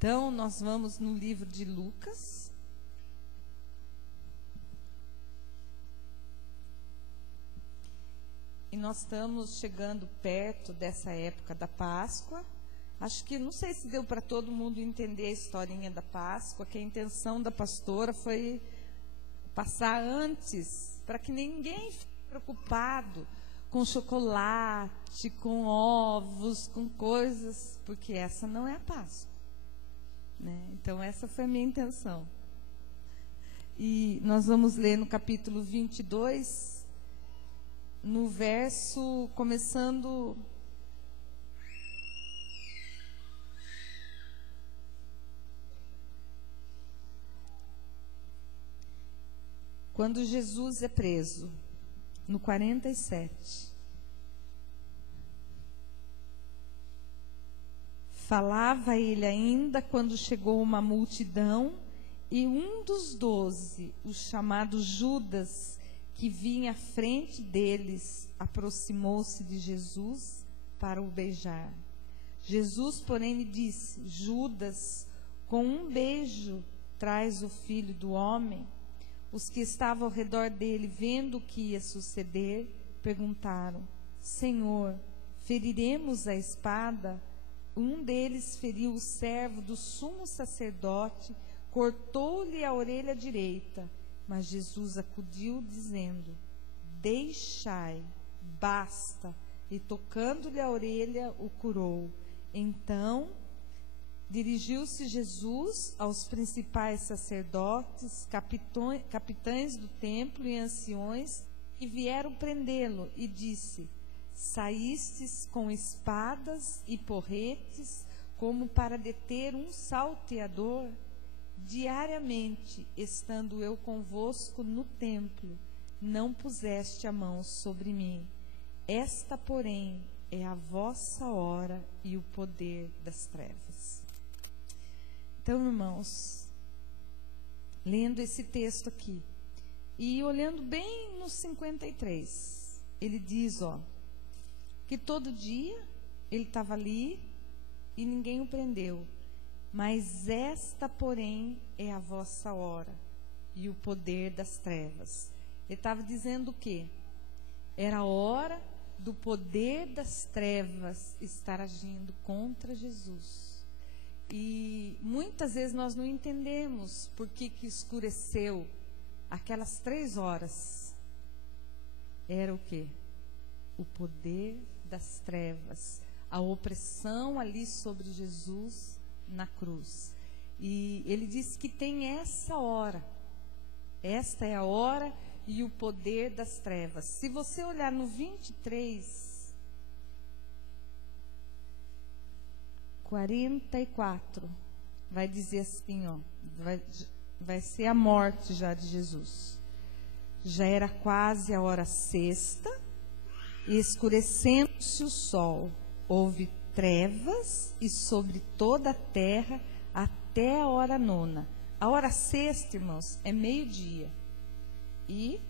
Então, nós vamos no livro de Lucas. E nós estamos chegando perto dessa época da Páscoa. Acho que, não sei se deu para todo mundo entender a historinha da Páscoa, que a intenção da pastora foi passar antes, para que ninguém fique preocupado com chocolate, com ovos, com coisas, porque essa não é a Páscoa, né? Então, essa foi a minha intenção. E nós vamos ler no capítulo 22, no verso, começando... Quando Jesus é preso, no 47. Falava ele ainda quando chegou uma multidão, e um dos 12, o chamado Judas, que vinha à frente deles, aproximou-se de Jesus para o beijar. Jesus, porém, lhe disse: Judas, com um beijo traz o Filho do Homem? Os que estavam ao redor dele, vendo o que ia suceder, perguntaram: Senhor, feriremos a espada? Um deles feriu o servo do sumo sacerdote, cortou-lhe a orelha direita. Mas Jesus acudiu, dizendo: Deixai, basta. E tocando-lhe a orelha, o curou. Então dirigiu-se Jesus aos principais sacerdotes, capitães do templo e anciões, que vieram prendê-lo, e disse: Saístes com espadas e porretes, como para deter um salteador? Diariamente, estando eu convosco no templo, não puseste a mão sobre mim. Esta, porém, é a vossa hora e o poder das trevas. Então, irmãos, lendo esse texto aqui, e olhando bem no 53, ele diz, que todo dia ele estava ali e ninguém o prendeu. Mas esta, porém, é a vossa hora e o poder das trevas. Ele estava dizendo o quê? Era a hora do poder das trevas estar agindo contra Jesus. E muitas vezes nós não entendemos por que escureceu aquelas 3 horas. Era o quê? O poder das trevas, a opressão ali sobre Jesus na cruz. E ele diz que tem essa hora. Esta é a hora e o poder das trevas. Se você olhar no 23, 44, vai dizer assim, vai ser a morte já de Jesus. Já era quase a hora sexta, e escurecendo-se o sol, houve trevas e sobre toda a terra até a hora 9. A hora sexta, irmãos, é meio-dia. E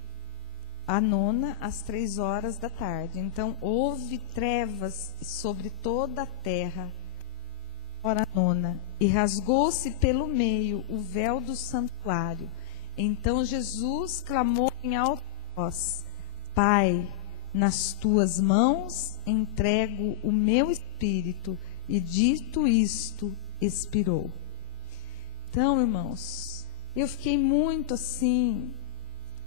a 9, às 3 horas da tarde. Então, houve trevas sobre toda a terra, hora 9. E rasgou-se pelo meio o véu do santuário. Então, Jesus clamou em alta voz: Pai, nas tuas mãos entrego o meu espírito. E dito isto, expirou. Então, irmãos, eu fiquei muito assim,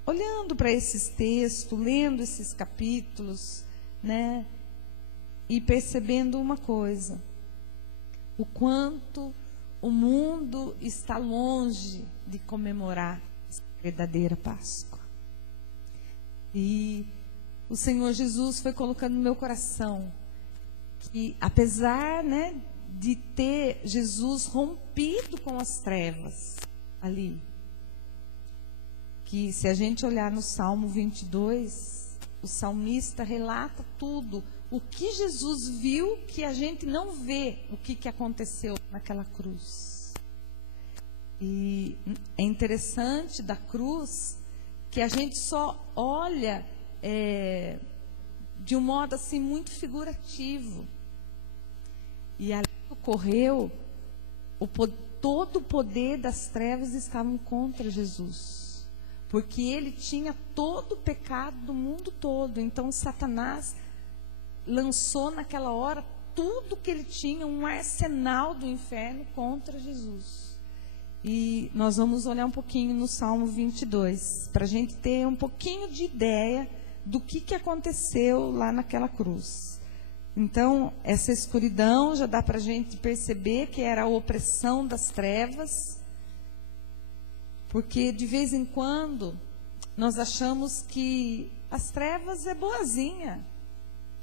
olhando para esses textos, lendo esses capítulos, né? E percebendo uma coisa: o quanto o mundo está longe de comemorar a verdadeira Páscoa. E o Senhor Jesus foi colocando no meu coração que, apesar, né, de ter Jesus rompido com as trevas ali, que se a gente olhar no Salmo 22, o salmista relata tudo, o que Jesus viu que a gente não vê, o que aconteceu naquela cruz. E é interessante da cruz que a gente só olha de um modo assim muito figurativo. E ali ocorreu todo o poder das trevas estavam contra Jesus, porque ele tinha todo o pecado do mundo todo. Então Satanás lançou naquela hora tudo que ele tinha, um arsenal do inferno contra Jesus. E nós vamos olhar um pouquinho no Salmo 22, para a gente ter um pouquinho de ideia do que aconteceu lá naquela cruz. Então, essa escuridão já dá para a gente perceber que era a opressão das trevas, porque de vez em quando nós achamos que as trevas é boazinha,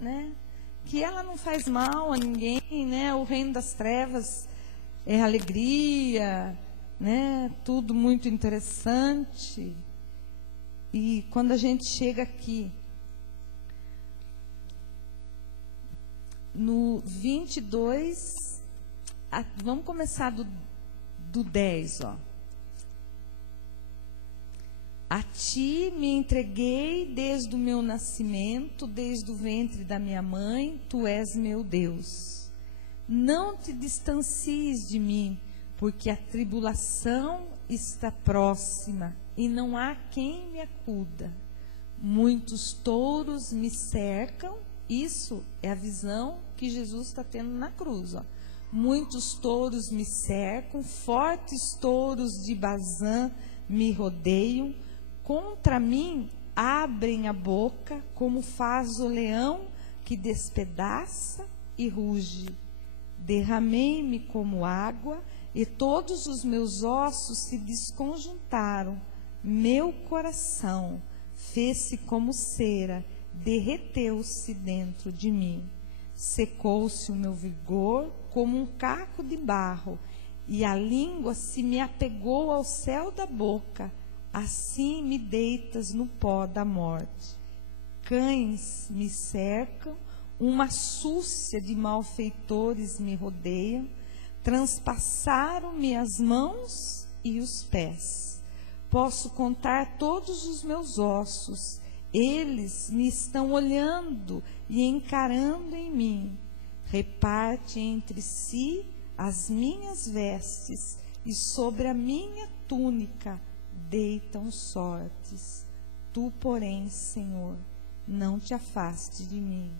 né? Que ela não faz mal a ninguém, né? O reino das trevas é alegria, né? Tudo muito interessante. E quando a gente chega aqui no 22, vamos começar do 10, ó. A ti me entreguei desde o meu nascimento, desde o ventre da minha mãe, tu és meu Deus. Não te distancies de mim, porque a tribulação está próxima e não há quem me acuda. Muitos touros me cercam. Isso é a visão que Jesus está tendo na cruz, ó. Muitos touros me cercam, fortes touros de Bazã me rodeiam. Contra mim abrem a boca, como faz o leão que despedaça e ruge. Derramei-me como água, e todos os meus ossos se desconjuntaram. Meu coração fez-se como cera, derreteu-se dentro de mim. Secou-se o meu vigor como um caco de barro, e a língua se me apegou ao céu da boca. Assim me deitas no pó da morte. Cães me cercam, uma súcia de malfeitores me rodeiam, transpassaram-me as mãos e os pés. Posso contar todos os meus ossos, eles me estão olhando e encarando em mim. Reparte entre si as minhas vestes, e sobre a minha túnica deitam sortes. Tu, porém, Senhor, não te afaste de mim.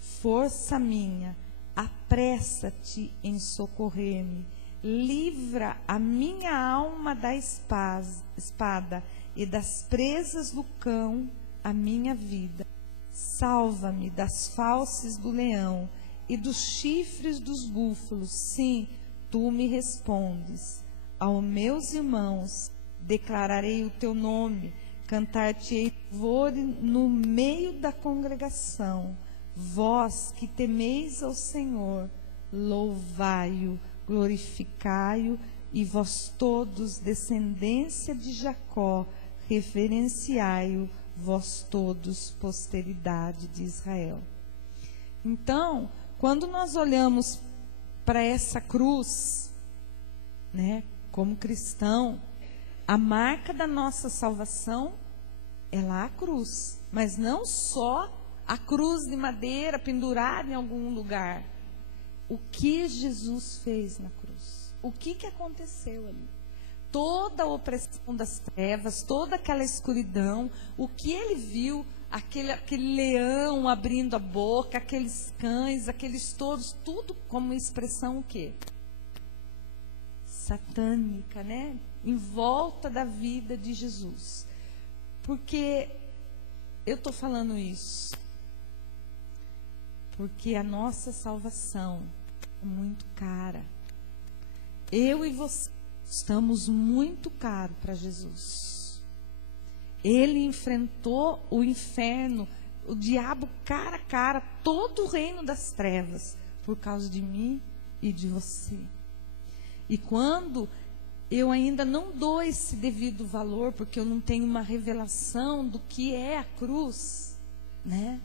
Força minha, apressa-te em socorrer-me. Livra a minha alma da espada e das presas do cão a minha vida. Salva-me das fauces do leão e dos chifres dos búfalos. Sim, tu me respondes. Aos meus irmãos declararei o teu nome, cantar-te-ei louvor no meio da congregação. Vós que temeis ao Senhor, louvai-o, glorificai-o, e vós todos, descendência de Jacó, reverenciai-o, vós todos, posteridade de Israel. Então, quando nós olhamos para essa cruz, né, como cristão, a marca da nossa salvação é lá a cruz, mas não só a cruz de madeira pendurada em algum lugar. O que Jesus fez na cruz? O que aconteceu ali? Toda a opressão das trevas, toda aquela escuridão, o que ele viu, aquele leão abrindo a boca, aqueles cães, aqueles touros, tudo como expressão o quê? Satânica, né? Em volta da vida de Jesus. Porque eu estou falando isso? Porque a nossa salvação é muito cara. Eu e você estamos muito caros para Jesus. Ele enfrentou o inferno, o diabo cara a cara, todo o reino das trevas, por causa de mim e de você. E quando eu ainda não dou esse devido valor, porque eu não tenho uma revelação do que é a cruz, né?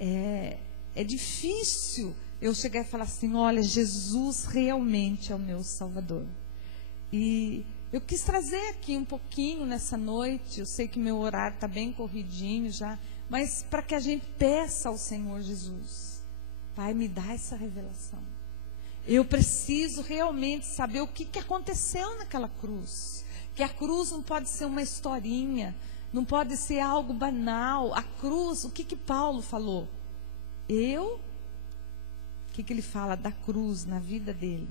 É difícil eu chegar e falar assim, olha, Jesus realmente é o meu Salvador. E eu quis trazer aqui um pouquinho nessa noite, eu sei que meu horário está bem corridinho já, mas para que a gente peça ao Senhor Jesus, Pai, me dá essa revelação. Eu preciso realmente saber o que aconteceu naquela cruz. Que a cruz não pode ser uma historinha, não pode ser algo banal. A cruz, o que Paulo falou? O que ele fala da cruz na vida dele?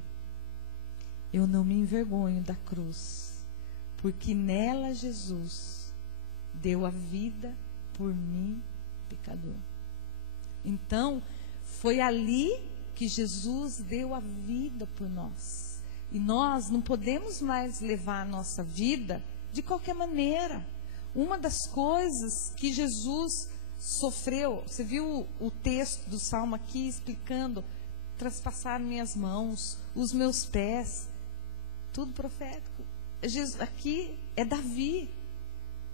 Eu não me envergonho da cruz, porque nela Jesus deu a vida por mim, pecador. Então, foi ali que Jesus deu a vida por nós. E nós não podemos mais levar a nossa vida de qualquer maneira. Uma das coisas que Jesus sofreu, você viu o texto do Salmo aqui explicando, traspassar minhas mãos, os meus pés, tudo profético. Jesus, aqui é Davi,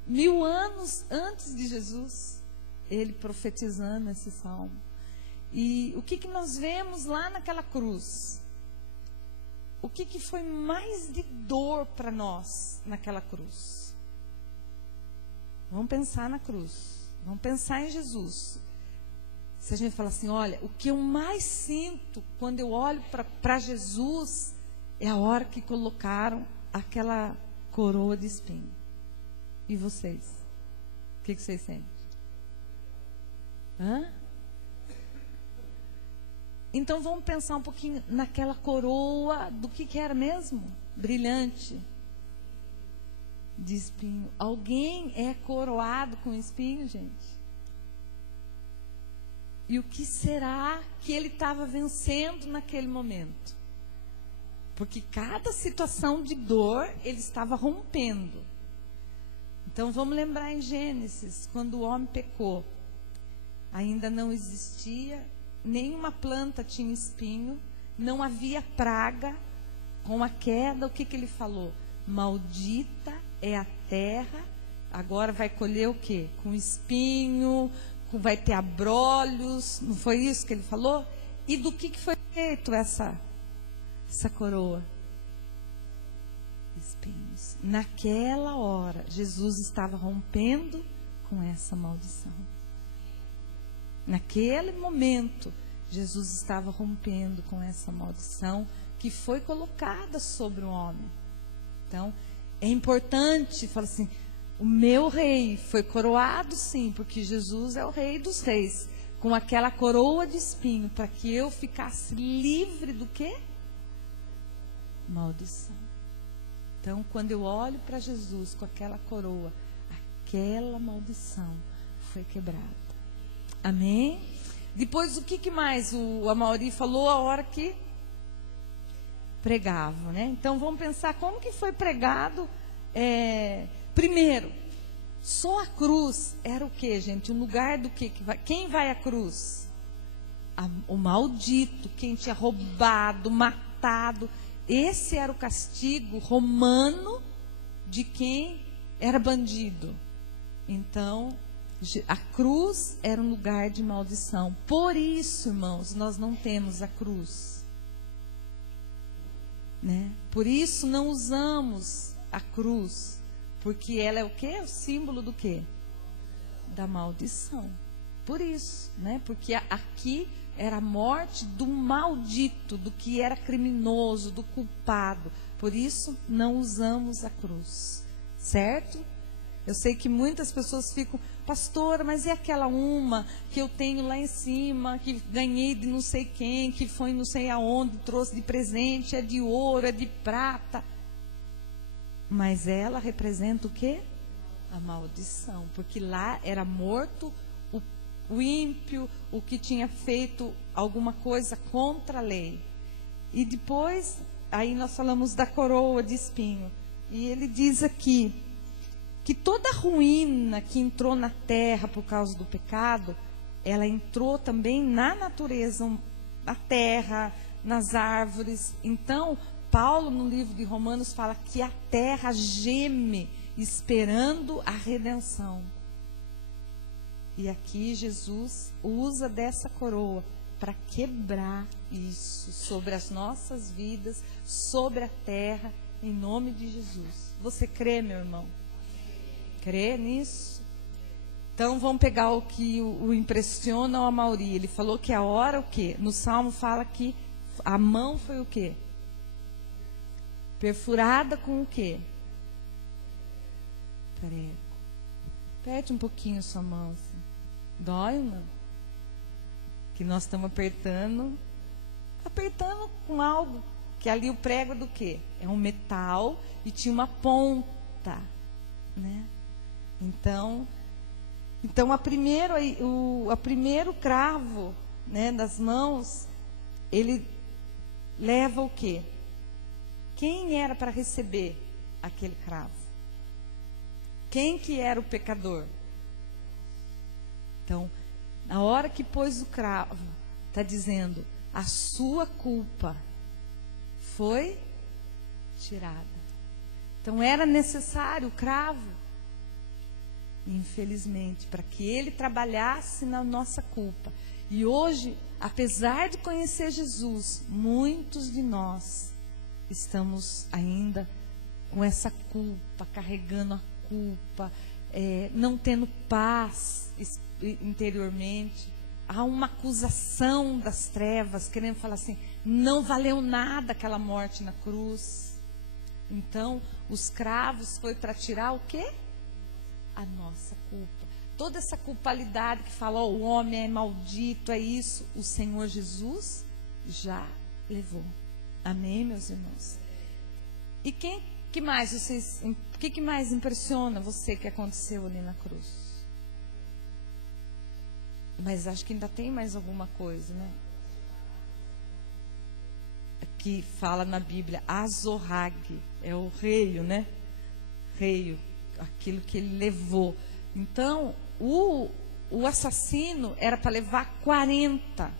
1000 anos antes de Jesus, ele profetizando esse salmo. E o que nós vemos lá naquela cruz? O que foi mais de dor para nós naquela cruz? Vamos pensar na cruz. Vamos pensar em Jesus. Se a gente fala assim, olha, o que eu mais sinto quando eu olho para Jesus é a hora que colocaram aquela coroa de espinho. E vocês? O que vocês sentem? Então vamos pensar um pouquinho naquela coroa do que era mesmo? Brilhante. De espinho. Alguém é coroado com espinho, gente? E o que será que ele estava vencendo naquele momento? Porque cada situação de dor ele estava rompendo. Então vamos lembrar em Gênesis, quando o homem pecou, ainda não existia, nenhuma planta tinha espinho, não havia praga. Com a queda, o que ele falou? Maldita é a terra, agora vai colher o quê? Com espinho, vai ter abrolhos, não foi isso que ele falou? E do que foi feito essa coroa? Espinhos. Naquela hora, Jesus estava rompendo com essa maldição. Naquele momento, Jesus estava rompendo com essa maldição que foi colocada sobre o homem. Então, é importante falar assim, o meu rei foi coroado sim, porque Jesus é o rei dos reis, com aquela coroa de espinho, para que eu ficasse livre do quê? Maldição. Então, quando eu olho para Jesus com aquela coroa, aquela maldição foi quebrada. Amém? Depois, o que mais o Amaury falou a hora que pregava, né? Então, vamos pensar como que foi pregado. Primeiro, só a cruz era o que, gente? Um lugar do que vai? Quem vai à cruz? O maldito, quem tinha roubado, matado. Esse era o castigo romano de quem era bandido. Então, a cruz era um lugar de maldição. Por isso, irmãos, nós não temos a cruz, né? Por isso não usamos a cruz, porque ela é o quê? O símbolo do quê? Da maldição. Por isso, né? Porque aqui era a morte do maldito, do que era criminoso, do culpado. Por isso não usamos a cruz, certo? Eu sei que muitas pessoas ficam, pastora, mas e aquela uma que eu tenho lá em cima, que ganhei de não sei quem, que foi não sei aonde, trouxe de presente, é de ouro, é de prata. Mas ela representa o quê? A maldição, porque lá era morto o ímpio, o que tinha feito alguma coisa contra a lei. E depois, aí nós falamos da coroa de espinho. E ele diz aqui, que toda ruína que entrou na terra por causa do pecado, ela entrou também na natureza, na terra, nas árvores. Então, Paulo, no livro de Romanos, fala que a terra geme esperando a redenção. E aqui Jesus usa dessa coroa para quebrar isso sobre as nossas vidas, sobre a terra, em nome de Jesus. Você crê, meu irmão? Crê nisso? Então vamos pegar o que o impressiona ao Amaury. Ele falou que a hora o quê? No Salmo fala que a mão foi o quê? Perfurada com o quê? Prego. Aperte um pouquinho a sua mão. Assim. Dói ou não? Que nós estamos apertando com algo, que ali o prego é do quê? É um metal e tinha uma ponta, né? Então a primeiro cravo, né, das mãos, ele leva o quê? Quem era para receber aquele cravo? Quem que era o pecador? Então, na hora que pôs o cravo, está dizendo, a sua culpa foi tirada. Então, era necessário o cravo, infelizmente, para que ele trabalhasse na nossa culpa. E hoje, apesar de conhecer Jesus, muitos de nós estamos ainda com essa culpa, carregando a culpa, não tendo paz interiormente. Há uma acusação das trevas, querendo falar assim, não valeu nada aquela morte na cruz. Então, os cravos foi para tirar o quê? A nossa culpa. Toda essa culpabilidade que fala, o homem é maldito, é isso, o Senhor Jesus já levou. Amém, meus irmãos? E o que mais impressiona você que aconteceu ali na cruz? Mas acho que ainda tem mais alguma coisa, né? Aqui fala na Bíblia, Azorrag, é o reio, né? Reio, aquilo que ele levou. Então, o assassino era para levar 40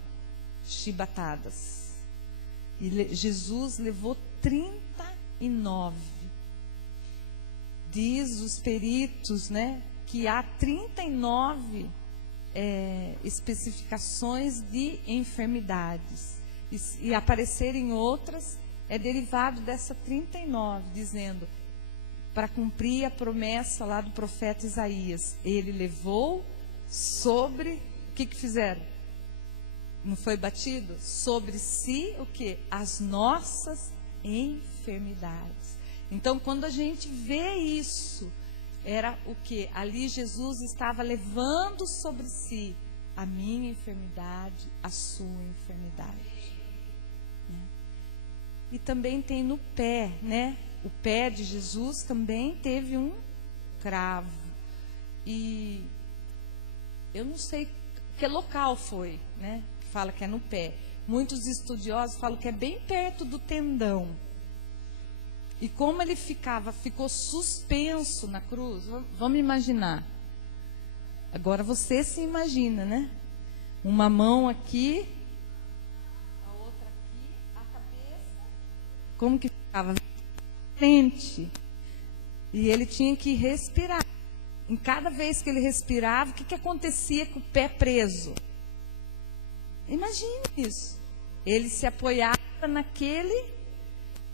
chibatadas. E Jesus levou 39. Diz os peritos, né, que há 39 especificações de enfermidades. E aparecerem outras é derivado dessa 39, dizendo, para cumprir a promessa lá do profeta Isaías, ele levou sobre, o que fizeram? Não foi batido? Sobre si o quê? As nossas enfermidades. Então, quando a gente vê isso, era o quê? Ali Jesus estava levando sobre si a minha enfermidade, a sua enfermidade. Né? E também tem no pé, né? O pé de Jesus também teve um cravo. E eu não sei que local foi, né? Fala que é no pé. Muitos estudiosos falam que é bem perto do tendão. E como ele ficou suspenso na cruz, vamos imaginar. Agora você se imagina, né? Uma mão aqui, a outra aqui, a cabeça. Como que ficava? Frente. E ele tinha que respirar. Em cada vez que ele respirava, o que acontecia com o pé preso? Imagine isso. Ele se apoiava naquele.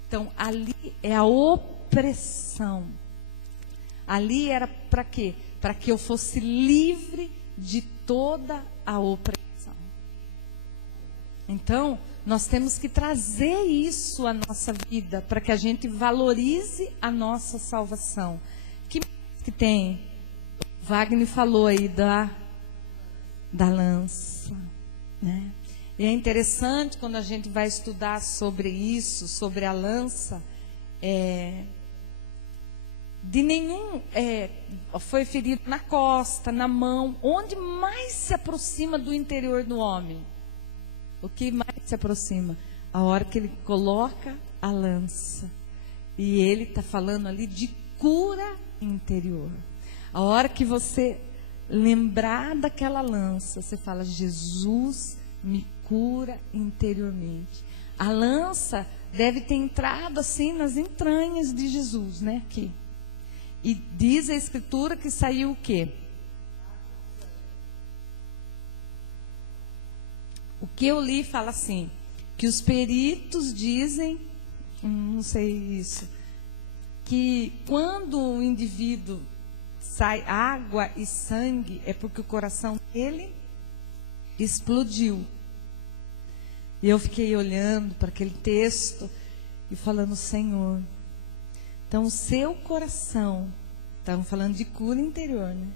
Então, ali é a opressão. Ali era para quê? Para que eu fosse livre de toda a opressão. Então, nós temos que trazer isso à nossa vida, para que a gente valorize a nossa salvação. Que tem? Wagner falou aí da lança, né? E é interessante quando a gente vai estudar sobre isso, sobre a lança, de nenhum foi ferido na costa, na mão, onde mais se aproxima do interior do homem. O que mais se aproxima? A hora que ele coloca a lança. E ele está falando ali de cura interior. A hora que você lembrar daquela lança, você fala, Jesus me cura interiormente. A lança deve ter entrado assim nas entranhas de Jesus, né? Aqui. E diz a Escritura que saiu o quê? O que eu li fala assim, que os peritos dizem, não sei isso, que quando o indivíduo sai água e sangue, é porque o coração dele explodiu. E eu fiquei olhando para aquele texto e falando, Senhor, então o seu coração, estavam falando de cura interior, né?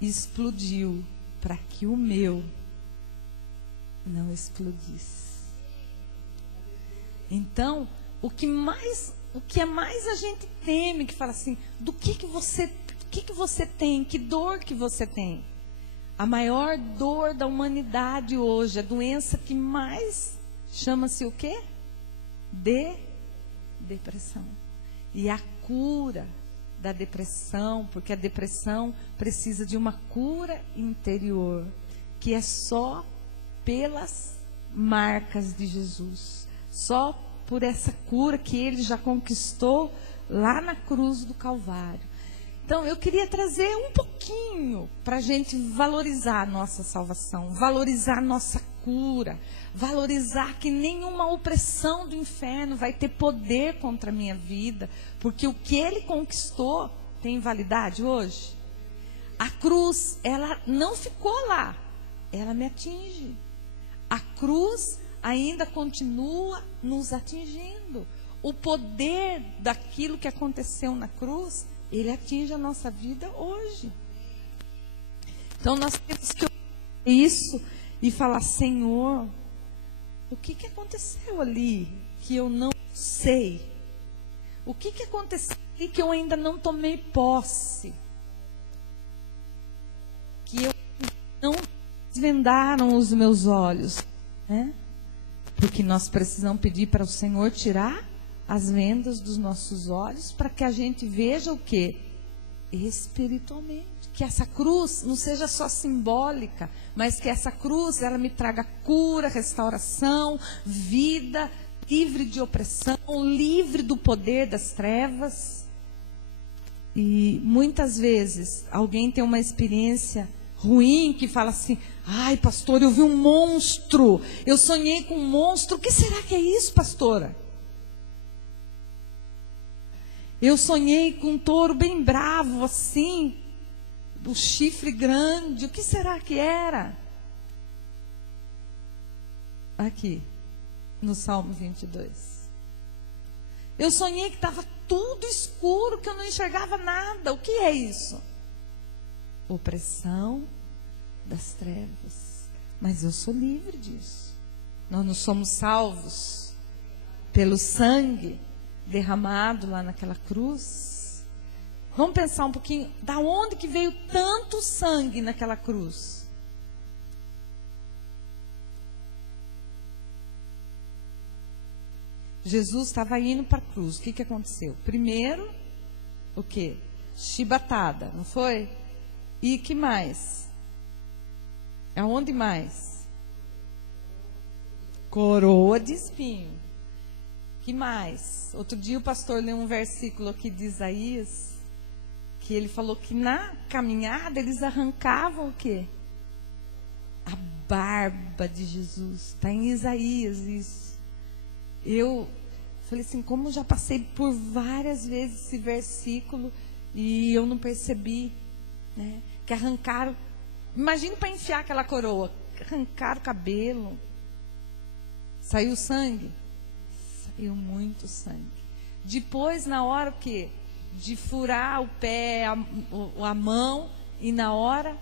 Explodiu para que o meu não explodisse. Então, o que é mais a gente teme, que fala assim, do que você tem, que dor que você tem. A maior dor da humanidade hoje, a doença que mais chama-se o quê? Depressão. E a cura da depressão, porque a depressão precisa de uma cura interior, que é só pelas marcas de Jesus, só por essa cura que ele já conquistou lá na cruz do Calvário. Então, eu queria trazer um pouquinho para a gente valorizar a nossa salvação, valorizar a nossa cura, valorizar que nenhuma opressão do inferno vai ter poder contra a minha vida, porque o que ele conquistou tem validade hoje. A cruz, ela não ficou lá, ela me atinge. A cruz ainda continua nos atingindo. O poder daquilo que aconteceu na cruz, ele atinge a nossa vida hoje. Então nós temos que olhar isso e falar, Senhor, o que aconteceu ali que eu não sei? O que aconteceu ali que eu ainda não tomei posse? Que eu não desvendaram os meus olhos, né? Porque nós precisamos pedir para o Senhor tirar as vendas dos nossos olhos para que a gente veja o quê? Espiritualmente. Que essa cruz não seja só simbólica, mas que essa cruz ela me traga cura, restauração, vida, livre de opressão, livre do poder das trevas. E muitas vezes alguém tem uma experiência ruim que fala assim, ai pastor, eu vi um monstro, eu sonhei com um monstro, o que será que é isso, pastora? Eu sonhei com um touro bem bravo assim, o chifre grande, o que será que era? Aqui, no Salmo 22. Eu sonhei que estava tudo escuro, que eu não enxergava nada, o que é isso? Opressão das trevas. Mas eu sou livre disso. Nós não somos salvos pelo sangue derramado lá naquela cruz. Vamos pensar um pouquinho, da onde que veio tanto sangue naquela cruz? Jesus estava indo para a cruz. O que aconteceu? Primeiro, o quê? Chibatada, não foi? E que mais? Aonde mais? Coroa de espinho. Que mais? Outro dia o pastor leu um versículo aqui de Isaías, que ele falou que na caminhada eles arrancavam o quê? A barba de Jesus. Está em Isaías isso. Eu falei assim, como já passei por várias vezes esse versículo e eu não percebi, né? Que arrancaram, imagine para enfiar aquela coroa, arrancaram o cabelo, saiu sangue. Saiu muito sangue. Depois, na hora o quê? De furar o pé, a mão, e na hora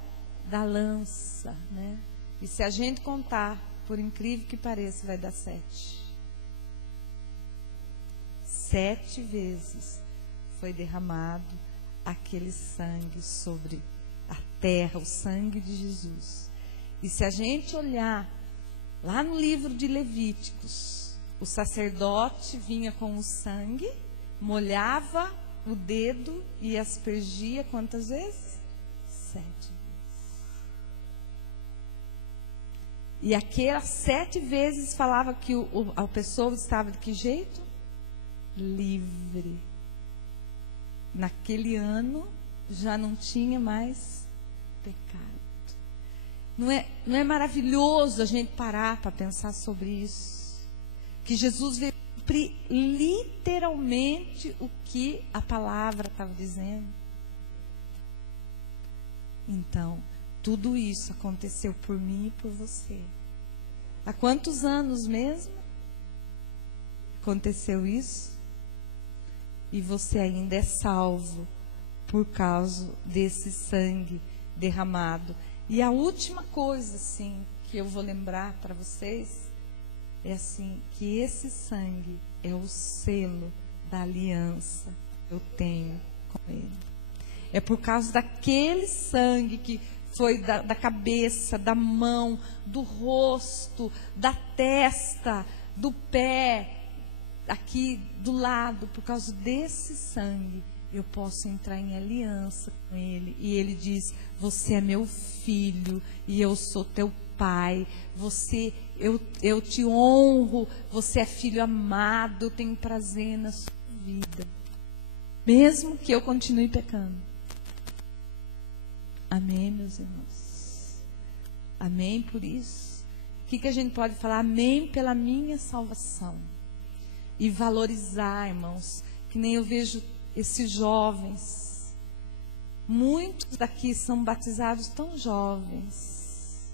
da lança, né? E se a gente contar, por incrível que pareça, vai dar 7. 7 vezes foi derramado aquele sangue sobre a terra, o sangue de Jesus. E se a gente olhar lá no livro de Levíticos, o sacerdote vinha com o sangue, molhava o dedo e aspergia quantas vezes? 7 vezes. E aquelas 7 vezes falava que a pessoa estava de que jeito? Livre. Naquele ano já não tinha mais pecado. Não é maravilhoso a gente parar para pensar sobre isso? Que Jesus veio cumprir literalmente o que a palavra estava dizendo. Então, tudo isso aconteceu por mim e por você. Há quantos anos mesmo aconteceu isso? E você ainda é salvo por causa desse sangue derramado. E a última coisa, assim, que eu vou lembrar para vocês é assim, que esse sangue é o selo da aliança que eu tenho com Ele. É por causa daquele sangue que foi da cabeça, da mão, do rosto, da testa, do pé, aqui do lado, por causa desse sangue, eu posso entrar em aliança com Ele. E Ele diz: você é meu filho e eu sou teu pai. Eu te honro, você é filho amado, eu tenho prazer na sua vida. Mesmo que eu continue pecando. Amém, meus irmãos? Amém por isso? O que a gente pode falar? Amém pela minha salvação. E valorizar, irmãos, que nem eu vejo esses jovens. Muitos daqui são batizados tão jovens,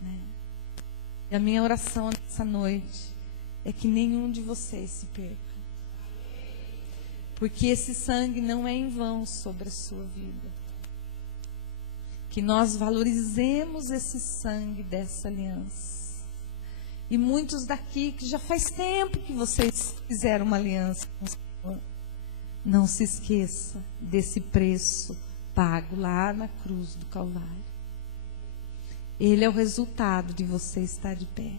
né? E a minha oração nessa noite é que nenhum de vocês se perca. Porque esse sangue não é em vão sobre a sua vida. Que nós valorizemos esse sangue dessa aliança. E muitos daqui que já faz tempo que vocês fizeram uma aliança com o Senhor, não se esqueça desse preço pago lá na cruz do Calvário. Ele é o resultado de você estar de pé.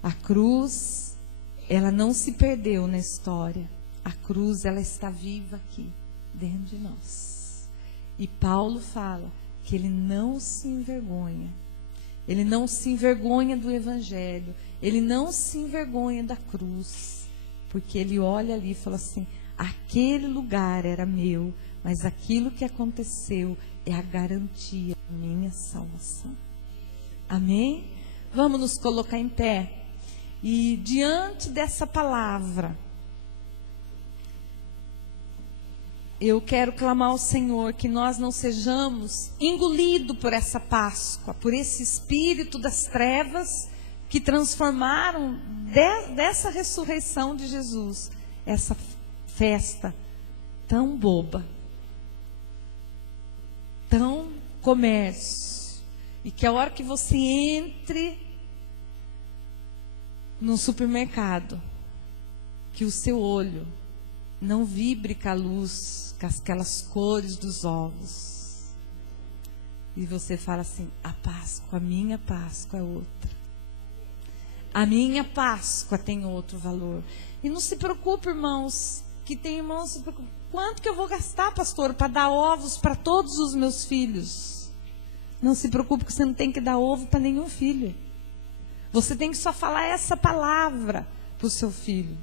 A cruz, ela não se perdeu na história. A cruz, ela está viva aqui, dentro de nós. E Paulo fala que ele não se envergonha. Ele não se envergonha do Evangelho. Ele não se envergonha da cruz. Porque ele olha ali e fala assim: aquele lugar era meu, mas aquilo que aconteceu é a garantia da minha salvação. Amém? Vamos nos colocar em pé. E diante dessa palavra, eu quero clamar ao Senhor que nós não sejamos engolidos por essa Páscoa, por esse espírito das trevas que transformaram dessa ressurreição de Jesus, essa festa tão boba, tão comércio, e que a hora que você entre no supermercado, que o seu olho não vibre com a luz, com aquelas cores dos ovos. E você fala assim: a Páscoa, a minha Páscoa é outra. A minha Páscoa tem outro valor. E não se preocupe, irmãos, que tem irmãos, se preocupe. Quanto que eu vou gastar, pastor, para dar ovos para todos os meus filhos? Não se preocupe, que você não tem que dar ovo para nenhum filho. Você tem que só falar essa palavra para o seu filho.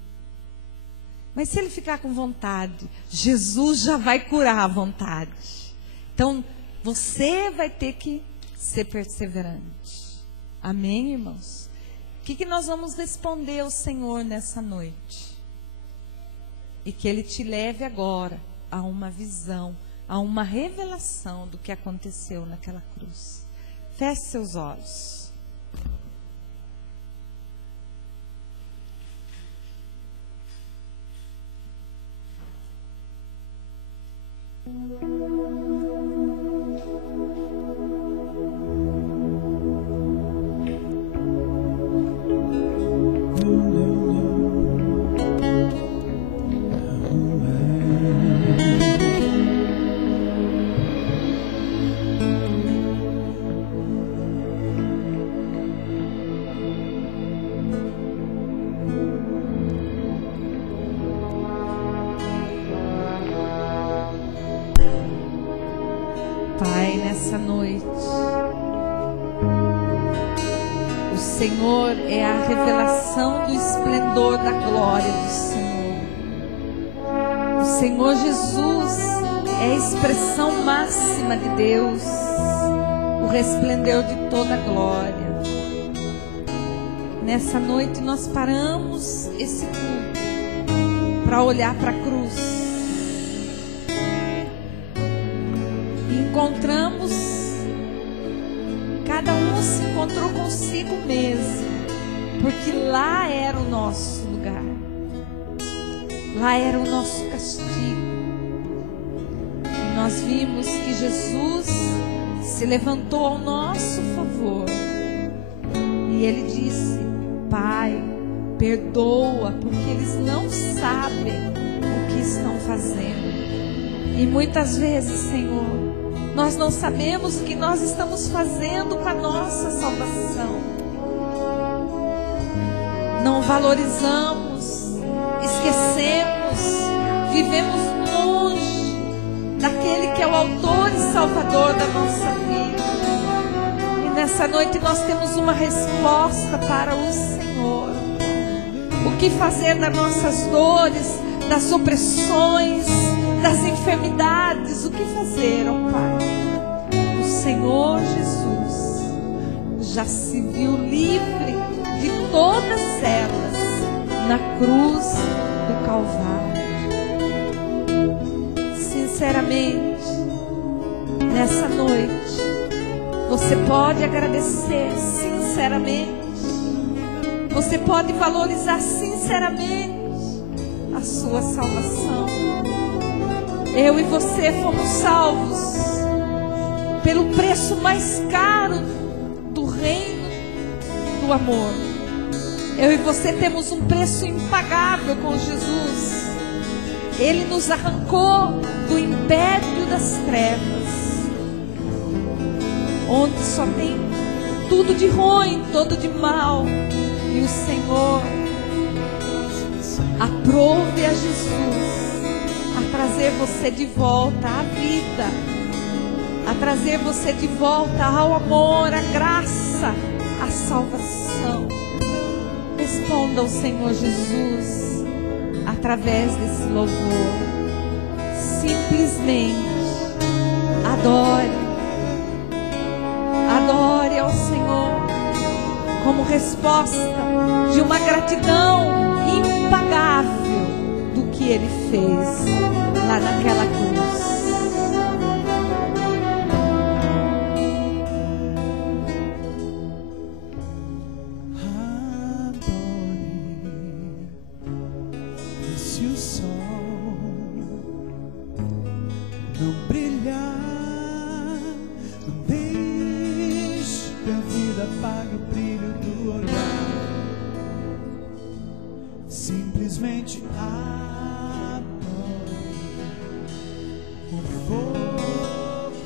Mas se ele ficar com vontade, Jesus já vai curar a vontade. Então, você vai ter que ser perseverante. Amém, irmãos? O que nós vamos responder ao Senhor nessa noite? E que Ele te leve agora a uma visão, a uma revelação do que aconteceu naquela cruz. Feche seus olhos. Pai, nessa noite, o Senhor é a revelação do esplendor da glória do Senhor. O Senhor Jesus é a expressão máxima de Deus, o resplendor de toda a glória. Nessa noite nós paramos esse culto para olhar para a cruz. Encontramos cada um se encontrou consigo mesmo, porque lá era o nosso lugar, lá era o nosso castigo. E nós vimos que Jesus se levantou ao nosso favor e Ele disse: Pai, perdoa, porque eles não sabem o que estão fazendo. E muitas vezes, Senhor, nós não sabemos o que nós estamos fazendo com a nossa salvação. Não valorizamos, esquecemos, vivemos longe daquele que é o autor e salvador da nossa vida. E nessa noite nós temos uma resposta para o Senhor. O que fazer das nossas dores, das opressões, das enfermidades? O que fazer, ó Pai? O Senhor Jesus já se viu livre de todas elas na cruz do Calvário. Sinceramente, nessa noite, você pode agradecer sinceramente. Você pode valorizar sinceramente a sua salvação. Eu e você fomos salvos pelo preço mais caro do reino do amor. Eu e você temos um preço impagável com Jesus. Ele nos arrancou do império das trevas, onde só tem tudo de ruim, tudo de mal. E o Senhor aprove a Jesus a trazer você de volta à vida, a trazer você de volta ao amor, à graça, à salvação. Responda ao Senhor Jesus através desse louvor. Simplesmente adore, adore ao Senhor como resposta de uma gratidão impagável do que Ele fez lá naquela cruz. Se o sol não brilhar, não deixe que a vida apague o brilho do olhar. Simplesmente adore o fogo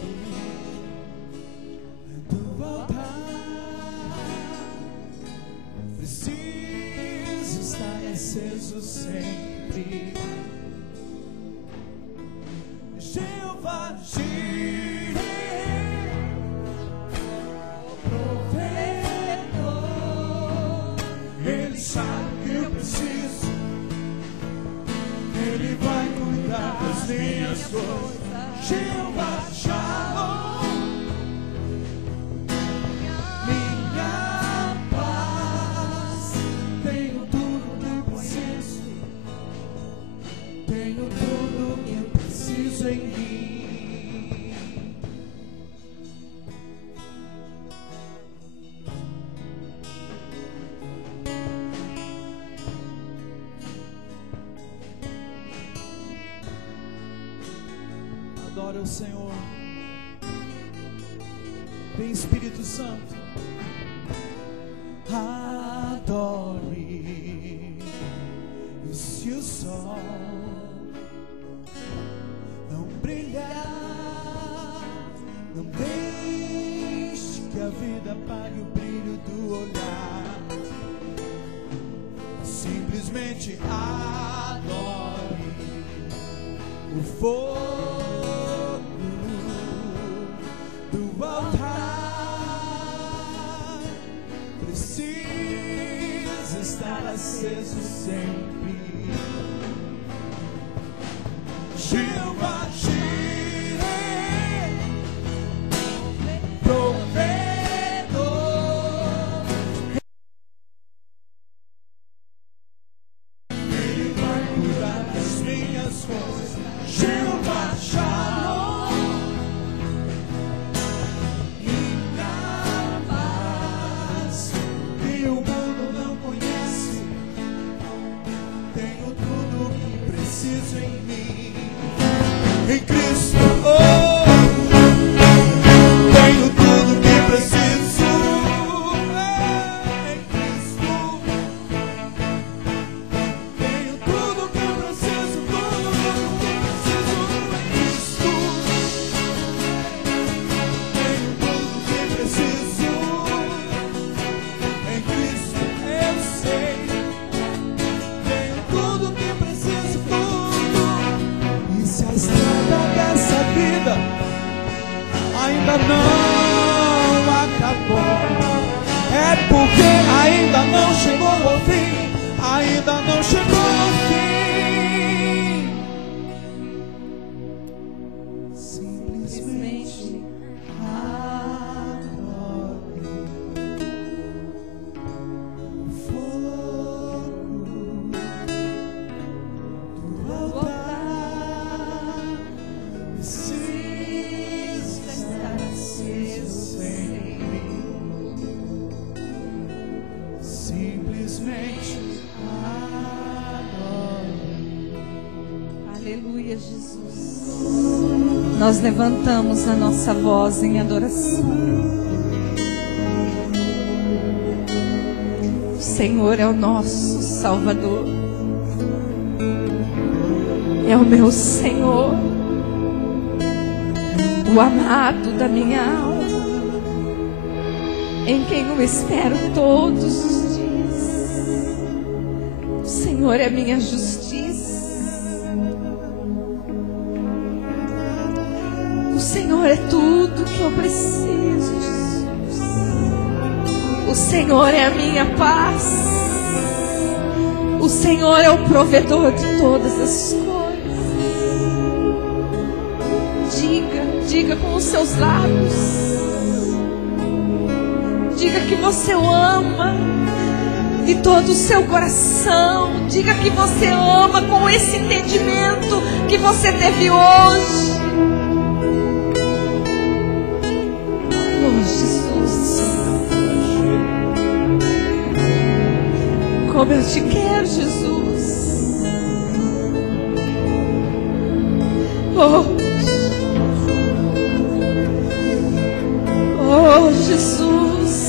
do altar. Precisa estar aceso sempre. Jeová Jireh, provedor, Ele sabe o que eu preciso, Ele vai cuidar das minhas coisas. Jeová Shalom, minha paz, tenho tudo que eu preciso, tenho tudo que eu preciso em mim. Adore o Senhor. Vem, Espírito Santo. Adore. E se o sol não brilhar, não deixe que a vida apague o brilho do olhar. Simplesmente adore o fogo do altar. Precisa estar aceso sempre. Jeová Jireh, provedor, Ele vai cuidar das minhas coisas. Jeová Shalom, minha em mim. Em Cristo, tenho tudo que preciso. Em Cristo, tenho tudo que preciso. Tudo que preciso. Em Cristo, tenho tudo que preciso. Em Cristo, eu sei. Tenho tudo que preciso. Tudo. E se a estrada dessa vida ainda não acabou, é porque ainda não chegou ao fim. Ainda não chegou ao fim. Simplesmente adore o fogo do altar. Precisa estar aceso em mim. Simplesmente adore. Aleluia, Jesus. Nós levantamos a nossa voz em adoração. O Senhor é o nosso Salvador. É o meu Senhor, o amado da minha alma, em quem eu espero todos os dias. O Senhor é a minha justiça. O Senhor é tudo que eu preciso, Jesus. O Senhor é a minha paz. O Senhor é o provedor de todas as coisas. Diga com os seus lábios. Diga que você o ama de todo o seu coração. Diga que você ama com esse entendimento que você teve hoje. Oh, Jesus, como eu te quero, Jesus. Oh, oh, Jesus,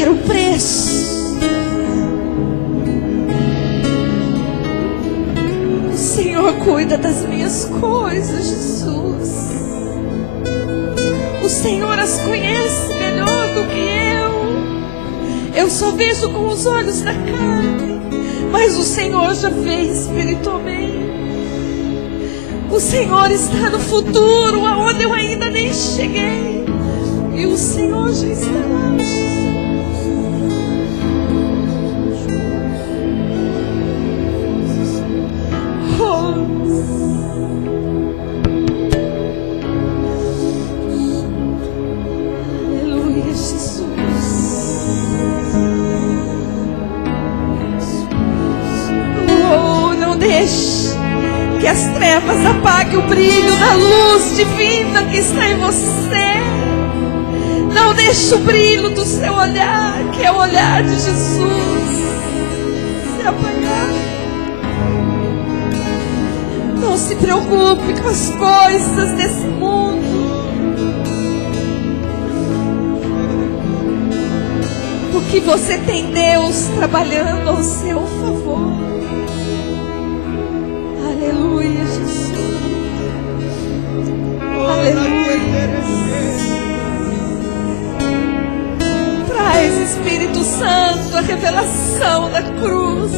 era o preço. O Senhor cuida das minhas coisas, Jesus. O Senhor as conhece melhor do que eu. Eu só vejo com os olhos da carne, mas o Senhor já vê espiritualmente. O Senhor está no futuro, aonde eu ainda nem cheguei. E o Senhor já está lá. Aleluia, Jesus. Oh, não deixe que as trevas apaguem o brilho da luz divina que está em você. Não deixe o brilho do seu olhar, que é o olhar de Jesus, se apagar. Não se preocupe com as coisas desse mundo, porque você tem Deus trabalhando ao seu favor. Aleluia, Jesus. Aleluia. Traz, Espírito Santo, a revelação da cruz.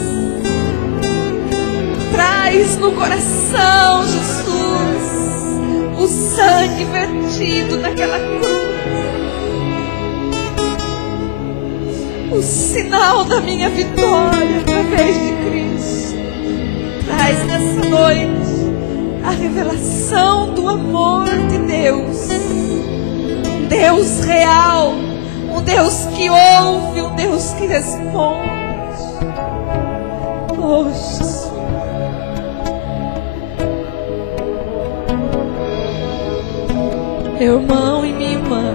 Traz no coração, Jesus, o sangue vertido naquela cruz. O sinal da minha vitória através de Cristo. Traz nessa noite a revelação do amor de Deus. Um Deus real, um Deus que ouve, um Deus que responde. Oh, Jesus. Meu irmão e minha irmã,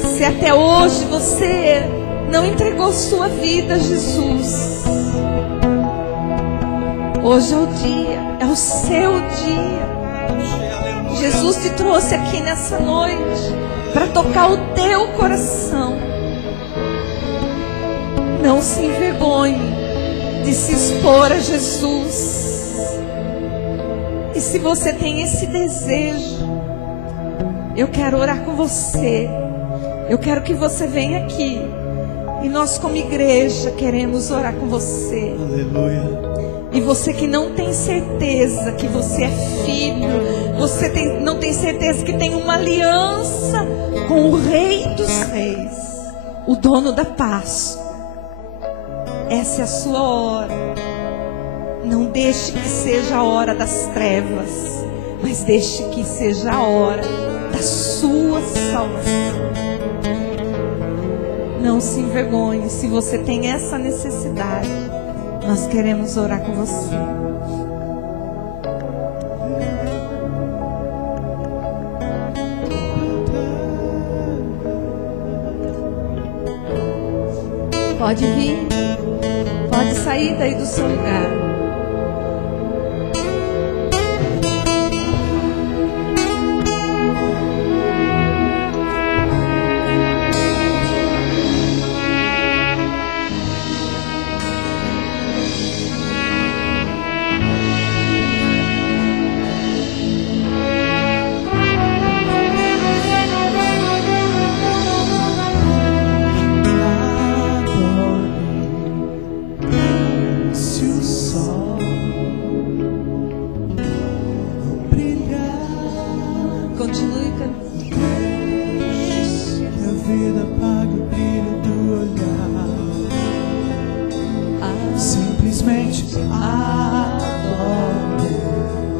se até hoje você não entregou sua vida a Jesus, hoje é o dia, é o seu dia. Jesus te trouxe aqui nessa noite para tocar o teu coração. Não se envergonhe de se expor a Jesus. E se você tem esse desejo, eu quero orar com você. Eu quero que você venha aqui. E nós, como igreja, queremos orar com você. Aleluia. E você que não tem certeza que você é filho, você não tem certeza que tem uma aliança com o Rei dos Reis, o dono da paz. Essa é a sua hora. Não deixe que seja a hora das trevas, mas deixe que seja a hora da sua salvação. Não se envergonhe. Se você tem essa necessidade, nós queremos orar com você. Pode vir. Pode sair daí do seu lugar.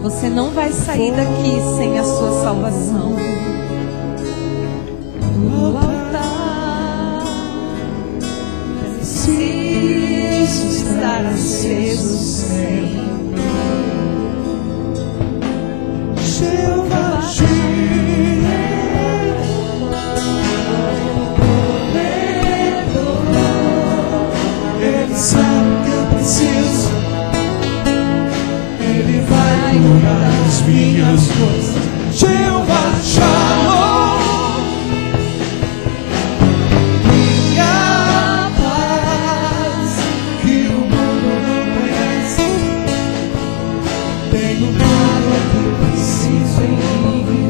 Você não vai sair daqui sem a sua salvação. O altar precisa estar aceso sempre. Jeová Jireh, Ele sabe que eu preciso. Ele vai curar as minhas coisas. Jeová Shalom, minha paz, que o mundo não conhece. Tenho tudo o que preciso em mim.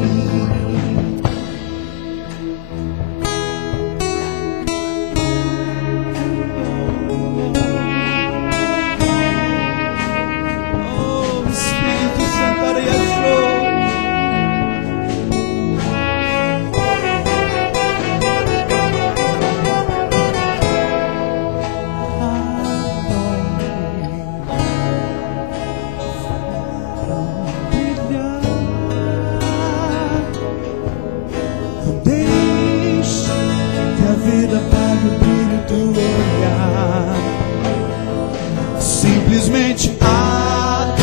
Simplesmente adore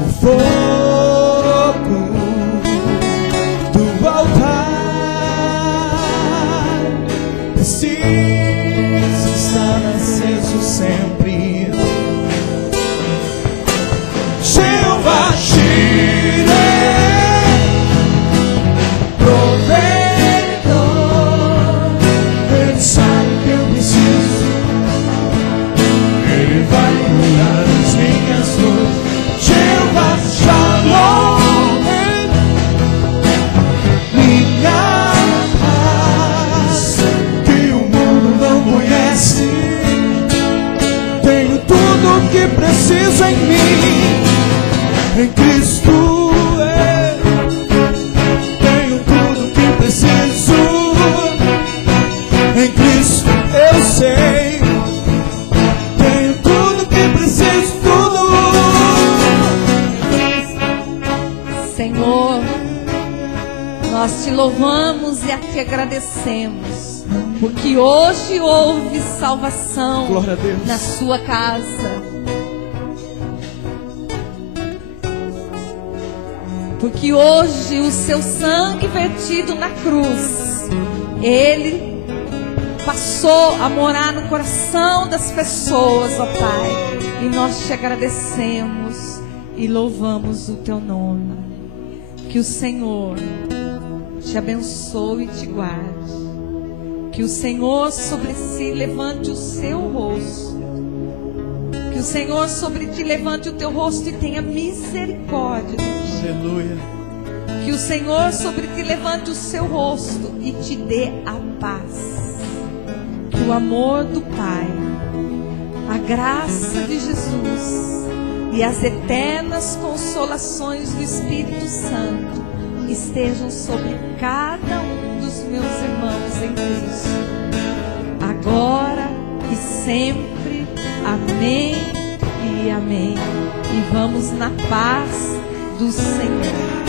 o fogo do altar. Precisa estar aceso sempre. Jeová Jireh, provedor, Ele sabe que eu preciso. Ele vai curar as minhas dores. Jeová Shalom, minha paz, que o mundo não conhece. Tenho tudo o que preciso em mim, em Cristo. Tenho tudo o que preciso em Cristo. Eu sei. Senhor, nós te louvamos e te agradecemos, porque hoje houve salvação na sua casa. Porque hoje o seu sangue vertido na cruz, ele passou a morar no coração das pessoas, ó Pai. E nós te agradecemos e louvamos o teu nome. Que o Senhor te abençoe e te guarde. Que o Senhor sobre si levante o seu rosto. Que o Senhor sobre ti levante o teu rosto e tenha misericórdia de ti. Aleluia. Que o Senhor sobre ti levante o seu rosto e te dê a paz. Que o amor do Pai, a graça de Jesus e as eternas consolações do Espírito Santo estejam sobre cada um dos meus irmãos em Cristo, agora e sempre. Amém e amém. E vamos na paz do Senhor.